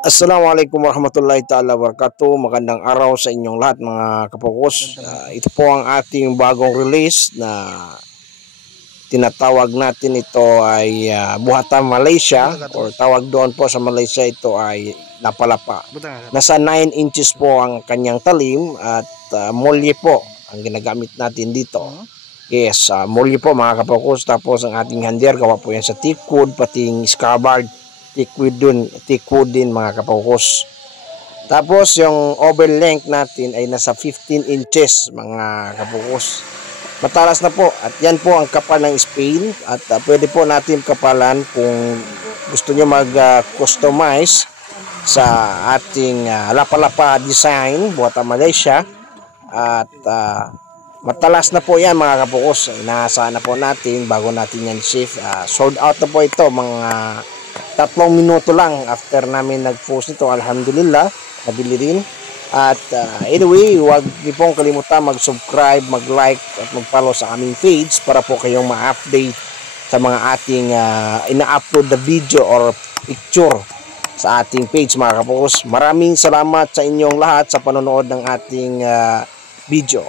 Assalamualaikum warahmatullahi ta'ala wabarakatuh. Magandang araw sa inyong lahat mga kapokos. Ito po ang ating bagong release na tinatawag natin ito ay Buhatan Malaysia, or tawag doon po sa Malaysia ito ay Lapalapa. Nasa 9 inches po ang kanyang talim at molye po ang ginagamit natin dito. Yes, molye po mga kapokos. Tapos ang ating hander gawa po yan sa teakwood, pati scabbard teakwood din mga kapokos. Tapos yung over length natin ay nasa 15 inches mga kapokos. Matalas na po at yan po ang kapal ng spade at pwede po natin kapalan kung gusto nyo mag customize sa ating Lapalapa design Buhatan Malaysia. At matalas na po yan mga kapokos. Inaasahan na po natin bago natin yan shift. Sold out na po ito mga 3 minuto lang after namin nag-post nito. Alhamdulillah, nabili rin. At anyway, huwag niyo pong kalimutan mag-subscribe, mag-like at mag-follow sa aming page para po kayong ma-update sa mga ating ina-upload na video or picture sa ating page mga kapos. Maraming salamat sa inyong lahat sa panonood ng ating video.